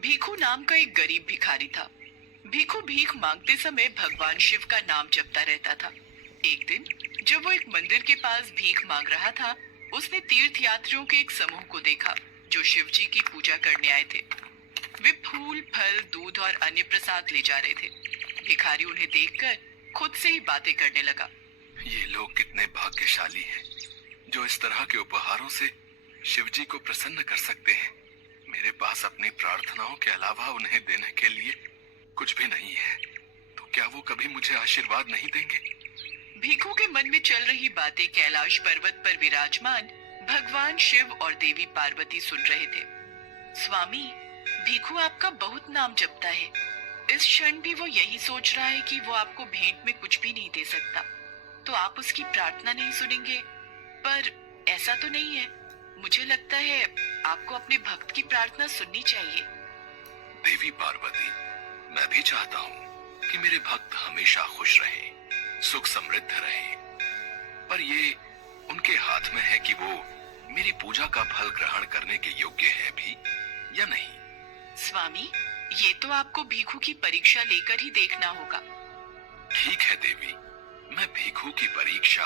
भीखू नाम का एक गरीब भिखारी था। भीखू भीख मांगते समय भगवान शिव का नाम जपता रहता था। एक दिन जब वो एक मंदिर के पास भीख मांग रहा था, उसने तीर्थ यात्रियों के एक समूह को देखा जो शिव जी की पूजा करने आए थे। वे फूल, फल, दूध और अन्य प्रसाद ले जा रहे थे। भिखारी उन्हें देखकर खुद से ही बातें करने लगा। ये लोग कितने भाग्यशाली हैं, जो इस तरह के उपहारों से शिव जी को प्रसन्न कर सकते हैं। मेरे पास अपनी प्रार्थनाओं के अलावा उन्हें देने के लिए कुछ भी नहीं है, तो क्या वो कभी मुझे आशीर्वाद नहीं देंगे? भीखू के मन में चल रही बातें कैलाश पर्वत पर विराजमान भगवान शिव और देवी पार्वती सुन रहे थे। स्वामी, भीखू आपका बहुत नाम जपता है। इस क्षण भी वो यही सोच रहा है कि वो आपको भेंट में कुछ भी नहीं दे सकता, तो आप उसकी प्रार्थना नहीं सुनेंगे। पर ऐसा तो नहीं है। मुझे लगता है आपको अपने भक्त की प्रार्थना सुननी चाहिए। देवी पार्वती, मैं भी चाहता हूँ कि मेरे भक्त हमेशा खुश रहें, सुख समृद्ध रहें, पर ये उनके हाथ में है कि वो मेरी पूजा का फल ग्रहण करने के योग्य है भी या नहीं। स्वामी, ये तो आपको भीखू की परीक्षा लेकर ही देखना होगा। ठीक है देवी, मैं भीखू की परीक्षा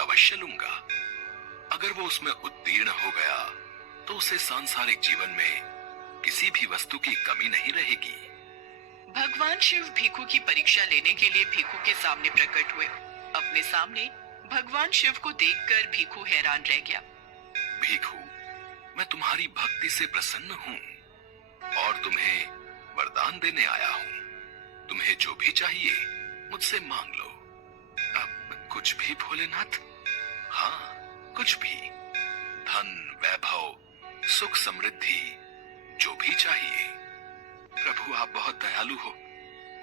अवश्य लूंगा। अगर वो उसमें उत्तीर्ण हो गया तो उसे सांसारिक जीवन में किसी भी वस्तु की कमी नहीं रहेगी। भगवान शिव भीखू की परीक्षा लेने के लिए भीखू के सामने प्रकट हुए। अपने सामने भगवान शिव को देखकर भीखू हैरान रह गया। भीखू, मैं तुम्हारी भक्ति से प्रसन्न हूँ और तुम्हें वरदान देने आया हूँ। तुम्हें जो भी चाहिए मुझसे मांग लो। अब कुछ भी भोलेनाथ? हाँ, कुछ भी। धन, वैभव, सुख, समृद्धि, जो भी चाहिए। प्रभु, आप बहुत दयालु हो,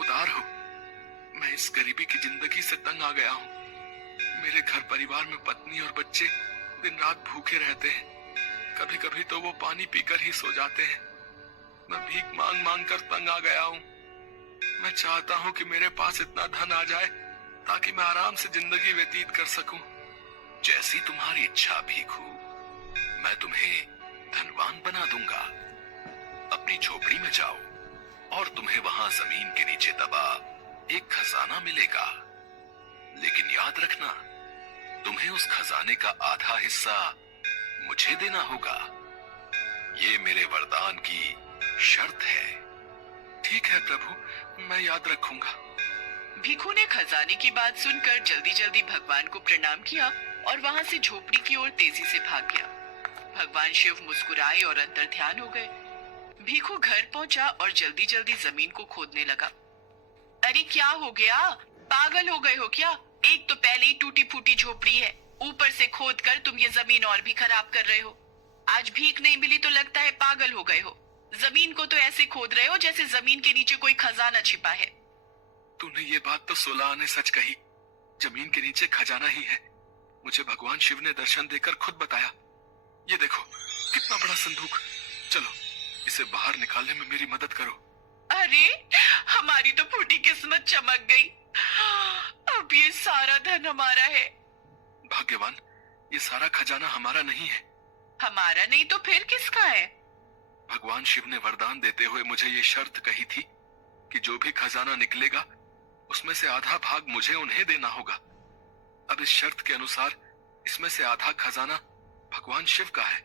उदार हो। मैं इस गरीबी की जिंदगी से तंग आ गया हूँ। मेरे घर परिवार में पत्नी और बच्चे दिन रात भूखे रहते हैं। कभी कभी तो वो पानी पीकर ही सो जाते हैं। मैं भीख मांग मांग कर तंग आ गया हूँ। मैं चाहता हूँ कि मेरे पास इतना धन आ जाए ताकि मैं आराम से जिंदगी व्यतीत कर सकूं। जैसी तुम्हारी इच्छा भीखू, मैं तुम्हें धनवान बना दूंगा। अपनी झोपड़ी में जाओ और तुम्हें वहां जमीन के नीचे दबा एक खजाना मिलेगा। लेकिन याद रखना, तुम्हें उस खजाने का आधा हिस्सा मुझे देना होगा। ये मेरे वरदान की शर्त है। ठीक है प्रभु, मैं याद रखूंगा। भीखू ने खजाने की बात सुनकर जल्दी जल्दी भगवान को प्रणाम किया और वहां से झोपड़ी की ओर तेजी से भाग गया। भगवान शिव मुस्कुराए और अंतर ध्यान हो गए। भीखू घर पहुंचा और जल्दी जल्दी जमीन को खोदने लगा। अरे क्या हो गया? पागल हो गए हो क्या? एक तो पहले ही टूटी फूटी झोपड़ी है, ऊपर से खोद कर तुम ये जमीन और भी खराब कर रहे हो। आज भीख नहीं मिली तो लगता है पागल हो गए हो। जमीन को तो ऐसे खोद रहे हो जैसे जमीन के नीचे कोई खजाना छिपा है। तूने ये बात तो 16 आने सच कही। जमीन के नीचे खजाना ही है। मुझे भगवान शिव ने दर्शन देकर खुद बताया। ये देखो, कितना बड़ा संदूक। चलो, इसे बाहर निकालने में मेरी मदद करो। अरे, हमारी तो फूटी किस्मत चमक गई। अब ये सारा धन हमारा है। भाग्यवान, ये सारा खजाना हमारा नहीं है। हमारा नहीं तो फिर किसका है? भगवान शिव ने वरदान देते हुए मुझे ये शर्त कही थी कि जो भी खजाना निकलेगा उसमें से आधा भाग मुझे उन्हें देना होगा। अब इस शर्त के अनुसार इसमें से आधा खजाना भगवान शिव का है।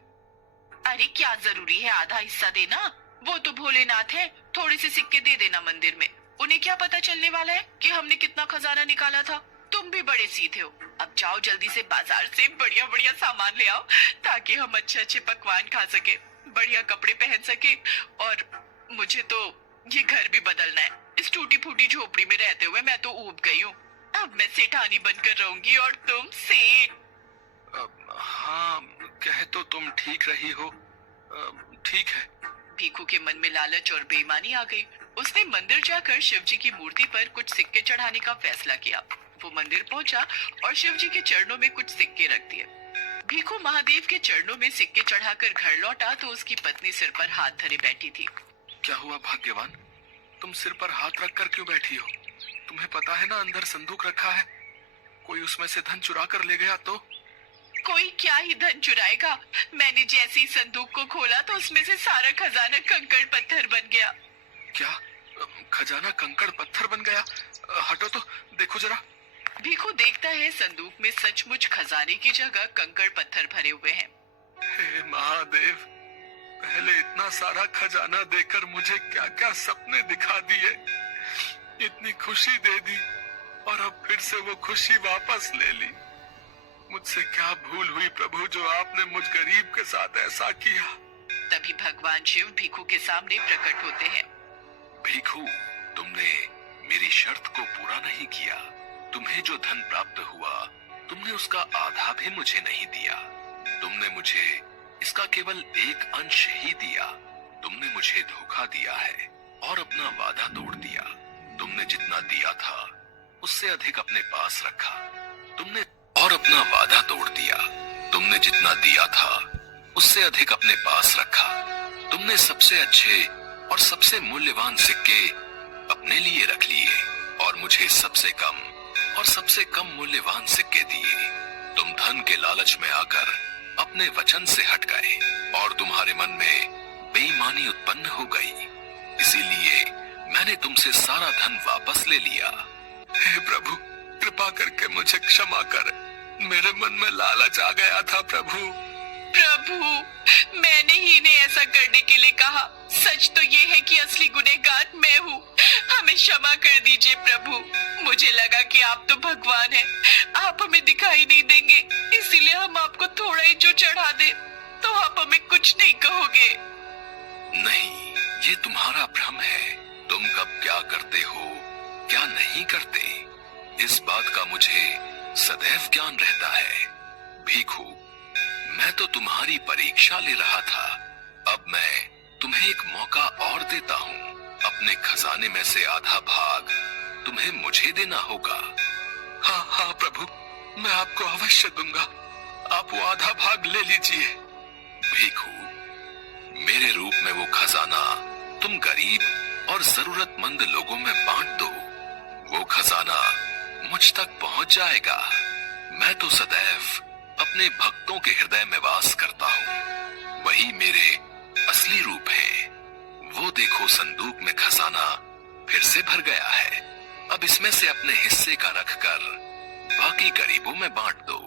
अरे क्या जरूरी है आधा हिस्सा देना? वो तो भोलेनाथ है। थोड़े से सिक्के दे देना मंदिर में। उन्हें क्या पता चलने वाला है कि हमने कितना खजाना निकाला था। तुम भी बड़े सीधे हो। अब जाओ जल्दी से बाजार से बढ़िया बढ़िया सामान ले आओ ताकि हम अच्छे अच्छे पकवान खा सके, बढ़िया कपड़े पहन सके। और मुझे तो ये घर भी बदलना है। इस टूटी फूटी झोपड़ी में रहते हुए मैं तो ऊब गई हूँ। अब मैं सेठानी बनकर रहूंगी और तुम सेठ। हाँ, कह तो तुम ठीक रही हो। ठीक है। भीखू के मन में लालच और बेईमानी आ गई। उसने मंदिर जाकर शिवजी की मूर्ति पर कुछ सिक्के चढ़ाने का फैसला किया। वो मंदिर पहुंचा और शिवजी के चरणों में कुछ सिक्के रख दिए। भीखू महादेव के चरणों में सिक्के चढ़ाकर घर लौटा तो उसकी पत्नी सिर पर हाथ धरे बैठी थी। क्या हुआ भाग्यवान? तुम सिर पर हाथ रखकर क्यों बैठी हो? तुम्हें पता है ना अंदर संदूक रखा है। कोई उसमें से धन चुरा कर ले गया तो? कोई क्या ही धन चुराएगा। मैंने जैसे ही संदूक को खोला तो उसमें से सारा खजाना कंकड़ पत्थर बन गया। क्या खजाना कंकड़ पत्थर बन गया? हटो तो देखो जरा। भीखू देखता है संदूक में सचमुच खजाने की जगह कंकड़ पत्थर भरे हुए हैं। हे महादेव, पहले इतना सारा खजाना देकर मुझे क्या क्या सपने दिखा दिए, इतनी खुशी दे दी और अब फिर से वो खुशी वापस ले ली। मुझसे क्या भूल हुई प्रभु जो आपने मुझ गरीब के साथ ऐसा किया। तभी भगवान शिव भीखू के सामने प्रकट होते हैं। भीखू, तुमने मेरी शर्त को पूरा नहीं किया। तुम्हें जो धन प्राप्त हुआ तुमने उसका आधा भी मुझे नहीं दिया। तुमने मुझे इसका केवल एक अंश ही दिया। तुमने मुझे धोखा दिया है और अपना वादा तोड़ दिया। तुमने जितना दिया था उससे अधिक अपने पास रखा। तुमने और अपना वादा तोड़ दिया। तुमने जितना दिया था उससे अधिक अपने पास रखा। तुमने सबसे अच्छे और सबसे मूल्यवान सिक्के अपने लिए रख लिए और मुझे सबसे कम और सबसे कम मूल्यवान सिक्के दिए। तुम धन के लालच में आकर अपने वचन से हट गए और तुम्हारे मन में बेईमानी उत्पन्न हो गई। इसीलिए मैंने तुमसे सारा धन वापस ले लिया। हे प्रभु, कृपा करके मुझे क्षमा कर। मेरे मन में लालच आ गया था प्रभु। प्रभु, मैंने ही इन्हें ऐसा करने के लिए कहा। सच तो ये है कि असली गुनहगार मैं हूँ। हमें क्षमा कर दीजिए प्रभु। मुझे लगा कि आप तो भगवान हैं, आप हमें दिखाई नहीं देंगे, इसीलिए हम आपको थोड़ा ही जो चढ़ा दे तो आप हमें कुछ नहीं कहोगे। नहीं, ये तुम्हारा भ्रम है। तुम कब क्या करते हो, क्या नहीं करते, इस बात का मुझे सदैव ज्ञान रहता है। भीखू, मैं तो तुम्हारी परीक्षा ले रहा था। अब मैं तुम्हें एक मौका और देता हूँ। अपने खजाने में से आधा भाग तुम्हें मुझे देना होगा। हाँ हाँ प्रभु, मैं आपको अवश्य दूंगा। आप वो आधा भाग ले लीजिए। भीखू, मेरे रूप में वो खजाना तुम गरीब और जरूरतमंद लोगों में बांट दो। वो खजाना मुझ तक पहुंच जाएगा। मैं तो सदैव अपने भक्तों के हृदय में वास करता हूँ। वही मेरे असली रूप है। वो देखो, संदूक में खजाना फिर से भर गया है। अब इसमें से अपने हिस्से का रखकर बाकी गरीबों में बांट दो।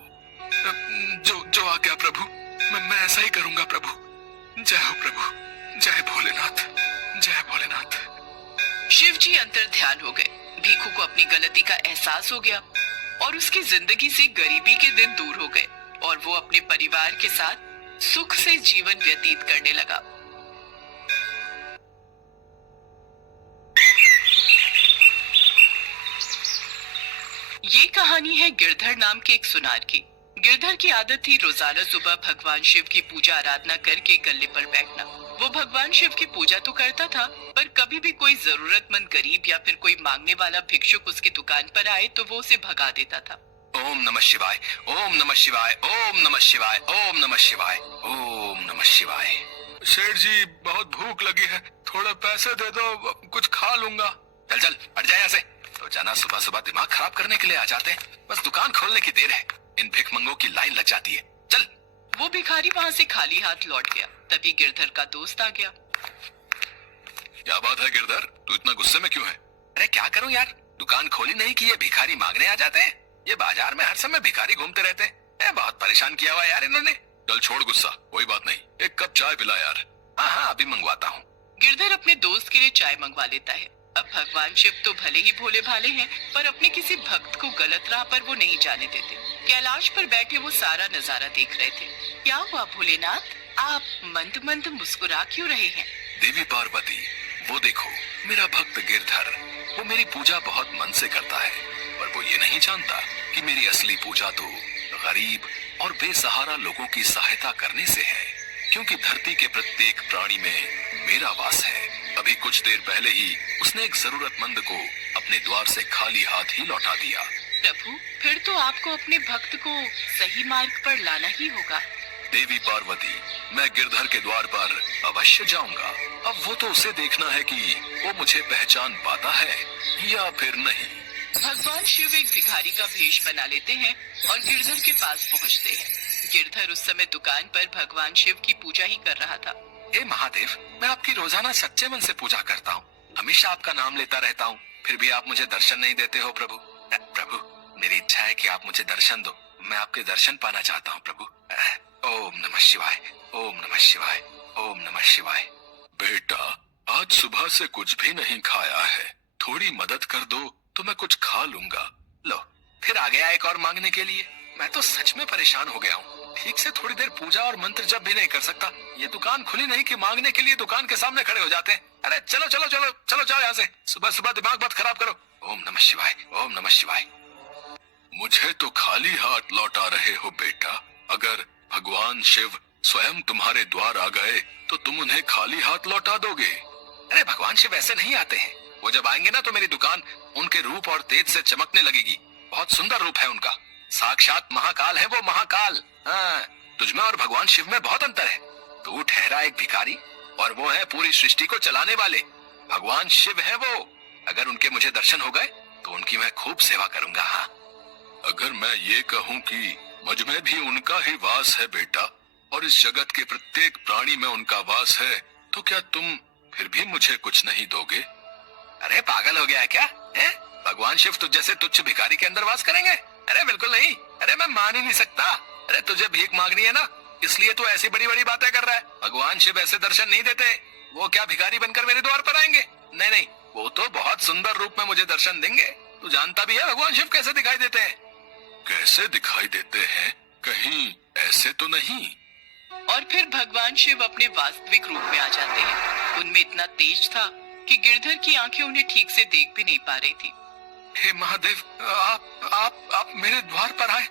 जो आज्ञा प्रभु, मैं ऐसा ही करूंगा प्रभु। जय हो प्रभु, जय भोलेनाथ, जय भोलेनाथ। शिव जी अंतर ध्यान हो गए। भीखू को अपनी गलती का एहसास हो गया और उसकी जिंदगी से गरीबी के दिन दूर हो गए और वो अपने परिवार के साथ सुख से जीवन व्यतीत करने लगा। ये कहानी है गिरधर नाम के एक सुनार की। गिरधर की आदत थी रोजाना सुबह भगवान शिव की पूजा आराधना करके गल्ले पर बैठना। वो भगवान शिव की पूजा तो करता था, पर कभी भी कोई जरूरतमंद गरीब या फिर कोई मांगने वाला भिक्षुक उसकी दुकान पर आए तो वो उसे भगा देता था। ओम नमः शिवाय, ओम नमः शिवाय, ओम नमः शिवाय, ओम नमः शिवाय, ओम नमः शिवाय। सेठ जी, बहुत भूख लगी है, थोड़ा पैसे दे दो, कुछ खा लूंगा। चल चल, हट जाए यहाँ से। तो जाना सुबह सुबह दिमाग खराब करने के लिए आ जाते हैं। बस दुकान खोलने की देर है, इन भिखमंगों की लाइन लग जाती है। चल। वो भिखारी वहाँ से खाली हाथ लौट गया। तभी गिरधर का दोस्त आ गया। क्या बात है गिरधर, तू इतना गुस्से में क्यों है? अरे क्या करूं यार, दुकान खोली नहीं कि ये भिखारी मांगने आ जाते हैं। ये बाजार में हर समय भिखारी घूमते रहते हैं। बहुत परेशान किया हुआ यार इन्होंने। चल छोड़ गुस्सा, कोई बात नहीं, एक कप चाय पिला यार। हाँ हाँ, अभी मंगवाता हूँ। गिरधर अपने दोस्त के लिए चाय मंगवा लेता है। अब भगवान शिव तो भले ही भोले भाले हैं, पर अपने किसी भक्त को गलत राह पर वो नहीं जाने देते। कैलाश पर बैठे वो सारा नजारा देख रहे थे। क्या हुआ भोलेनाथ, आप मंद मंद मुस्कुरा क्यों रहे हैं? देवी पार्वती, वो देखो मेरा भक्त गिरधर, वो मेरी पूजा बहुत मन से करता है, पर वो ये नहीं जानता कि मेरी असली पूजा तो गरीब और बेसहारा लोगों की सहायता करने से है, क्योंकि धरती के प्रत्येक प्राणी में मेरा वास है। अभी कुछ देर पहले ही उसने एक जरूरतमंद को अपने द्वार से खाली हाथ ही लौटा दिया। प्रभु, फिर तो आपको अपने भक्त को सही मार्ग पर लाना ही होगा। देवी पार्वती, मैं गिरधर के द्वार पर अवश्य जाऊंगा। अब वो तो उसे देखना है कि वो मुझे पहचान पाता है या फिर नहीं। भगवान शिव एक भिखारी का भेष बना लेते हैं और गिरधर के पास पहुंचते हैं। गिरधर उस समय दुकान पर भगवान शिव की पूजा ही कर रहा था। हे महादेव, मैं आपकी रोजाना सच्चे मन से पूजा करता हूँ, हमेशा आपका नाम लेता रहता हूँ, फिर भी आप मुझे दर्शन नहीं देते हो प्रभु। प्रभु, मेरी इच्छा है कि आप मुझे दर्शन दो, मैं आपके दर्शन पाना चाहता हूँ प्रभु। ओम नमः शिवाय, ओम नमः शिवाय, ओम नमः शिवाय। बेटा, आज सुबह से कुछ भी नहीं खाया है, थोड़ी मदद कर दो तो मैं कुछ खा लूंगा। लो, फिर आ गया एक और मांगने के लिए। मैं तो सच में परेशान हो गया हूँ, ठीक से थोड़ी देर पूजा और मंत्र जप भी नहीं कर सकता। ये दुकान खुली नहीं कि मांगने के लिए दुकान के सामने खड़े हो जाते हैं। अरे चलो चलो चलो चलो जाओ यहाँ से, सुबह सुबह दिमाग मत खराब करो। ओम नमः शिवाय, ओम नमः शिवाय। मुझे तो खाली हाथ लौटा रहे हो बेटा, अगर भगवान शिव स्वयं तुम्हारे द्वार आ गए तो तुम उन्हें खाली हाथ लौटा दोगे? अरे भगवान शिव ऐसे नहीं आते हैं, वो जब आएंगे ना तो मेरी दुकान उनके रूप और तेज से चमकने लगेगी। बहुत सुंदर रूप है उनका, साक्षात महाकाल है वो, महाकाल। हाँ, तुझमें और भगवान शिव में बहुत अंतर है। तू ठहरा एक भिखारी और वो है पूरी सृष्टि को चलाने वाले। भगवान शिव है वो, अगर उनके मुझे दर्शन हो गए तो उनकी मैं खूब सेवा करूंगा। हाँ, अगर मैं ये कहूँ कि मुझ में भी उनका ही वास है बेटा, और इस जगत के प्रत्येक प्राणी में उनका वास है, तो क्या तुम फिर भी मुझे कुछ नहीं दोगे? अरे पागल हो गया है क्या? है? भगवान शिव तुझ जैसे तुच्छ भिखारी के अंदर वास करेंगे? अरे बिल्कुल नहीं। अरे मैं मान ही नहीं सकता। अरे तुझे भीख मांगनी है ना, इसलिए तू ऐसी बड़ी बड़ी बातें कर रहा है। भगवान शिव ऐसे दर्शन नहीं देते, वो क्या भिखारी बनकर मेरे द्वार पर आएंगे? नहीं नहीं, वो तो बहुत सुंदर रूप में मुझे दर्शन देंगे। तू जानता भी है भगवान शिव कैसे दिखाई देते हैं? कैसे दिखाई देते हैं? कहीं ऐसे तो नहीं? और फिर भगवान शिव अपने वास्तविक रूप में आ जाते हैं। उनमें इतना तेज था कि गिरधर की आंखें उन्हें ठीक से देख भी नहीं पा रही थी। हे महादेव, आप मेरे द्वार पर आए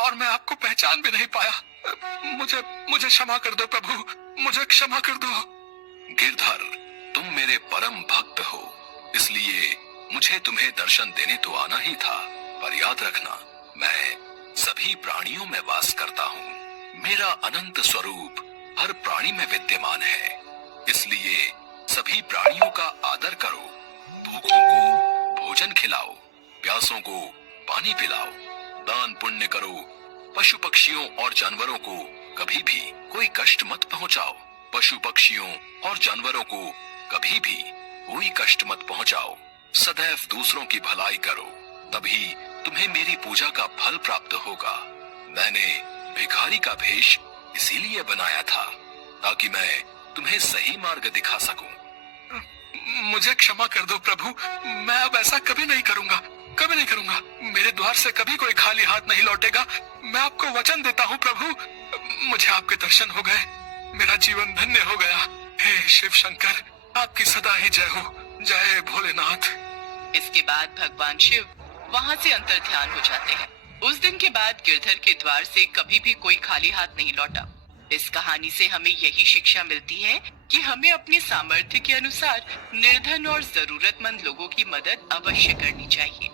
और मैं आपको पहचान भी नहीं पाया। मुझे क्षमा कर दो प्रभु, मुझे क्षमा कर दो। गिरधर, तुम मेरे परम भक्त हो, इसलिए मुझे तुम्हें दर्शन देने तो आना ही था। पर याद रखना, मैं सभी प्राणियों में वास करता हूँ। मेरा अनंत स्वरूप हर प्राणी में विद्यमान है, इसलिए सभी प्राणियों का आदर करो। भूखों को भोजन खिलाओ, प्यासों को पानी पिलाओ, दान पुण्य करो। पशु पक्षियों और जानवरों को कभी भी कोई कष्ट मत पहुंचाओ। पशु पक्षियों और जानवरों को कभी भी कोई कष्ट मत पहुंचाओ। सदैव दूसरों की भलाई करो, तभी तुम्हें मेरी पूजा का फल प्राप्त होगा। मैंने भिखारी का भेष इसीलिए बनाया था ताकि मैं तुम्हें सही मार्ग दिखा सकूं। मुझे क्षमा कर दो प्रभु, मैं अब ऐसा कभी नहीं करूंगा, कभी नहीं करूंगा। मेरे द्वार से कभी कोई खाली हाथ नहीं लौटेगा। मैं आपको वचन देता हूँ प्रभु, मुझे आपके दर्शन हो गए, मेरा जीवन धन्य हो गया। हे शिव शंकर, आपकी सदा ही जय हो। जय भोलेनाथ। इसके बाद भगवान शिव वहाँ से अंतर्ध्यान हो जाते हैं। उस दिन के बाद गिरधर के द्वार से कभी भी कोई खाली हाथ नहीं लौटा। इस कहानी से हमें यही शिक्षा मिलती है कि हमें अपने सामर्थ्य के अनुसार निर्धन और जरूरतमंद लोगों की मदद अवश्य करनी चाहिए।